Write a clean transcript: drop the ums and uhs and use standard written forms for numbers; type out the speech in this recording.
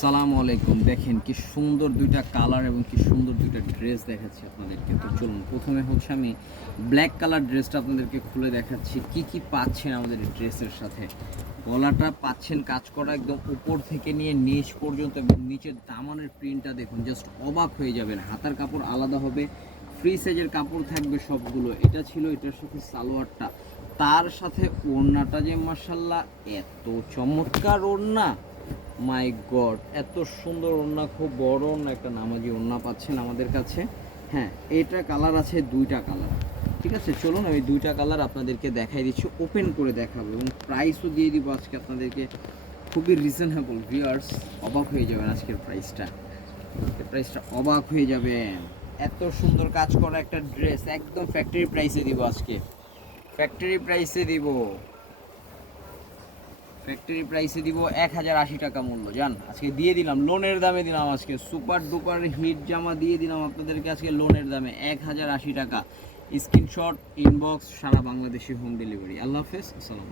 সালামু আলাইকুম। দেখেন কি সুন্দর দুইটা কালার এবং কি সুন্দর দুইটা ড্রেস দেখাচ্ছি আপনাদেরকে। তো চলুন, প্রথমে হচ্ছে আমি ব্ল্যাক কালার ড্রেসটা আপনাদেরকে খুলে দেখাচ্ছি কি কি পাচ্ছেন আমাদের এই ড্রেসের সাথে। গলাটা পাচ্ছেন কাজ করা একদম উপর থেকে নিয়ে নিচ পর্যন্ত, এবং নিচের দামানের প্রিন্টটা দেখুন, জাস্ট অবাক হয়ে যাবেন। হাতার কাপড় আলাদা হবে, ফ্রি সাইজের কাপড় থাকবে সবগুলো। এটা ছিল এটার সাথে সালোয়ারটা, তার সাথে ওড়নাটা যে মাশাআল্লাহ এত চমৎকার ওড়না, মাই গড, এত সুন্দর ওড়না, খুব বড় ওড়না, একটা নামাজি ওড়না পাচ্ছেন আমাদের কাছে। হ্যাঁ, এটা কালার আছে দুইটা কালার, ঠিক আছে। চলুন আমি দুইটা কালার আপনাদেরকে দেখাই দিচ্ছি, ওপেন করে দেখাবো এবং প্রাইসও দিয়ে দিব আজকে আপনাদেরকে খুবই রিজনেবল। ভিউয়ার্স অবাক হয়ে যাবেন আজকের প্রাইসটা অবাক হয়ে যাবেন। এত সুন্দর কাজ করা একটা ড্রেস একদম ফ্যাক্টরি প্রাইসে দিব আজকে, ফ্যাক্টরি প্রাইসে দিব, ফ্যাক্টরি প্রাইসে দিব 1080 টাকা মূল্য। জান আজকে দিয়ে দিলাম, লোনের দামে দিলাম আজকে, সুপার ডুপার হিট জামা দিয়ে দিলাম আপনাদেরকে আজকে লোনের দামে 1080 টাকা। স্ক্রিনশট, ইনবক্স, সারা বাংলাদেশে হোম ডেলিভারি। আল্লাহ হাফেজ, আসসালামু আলাইকুম।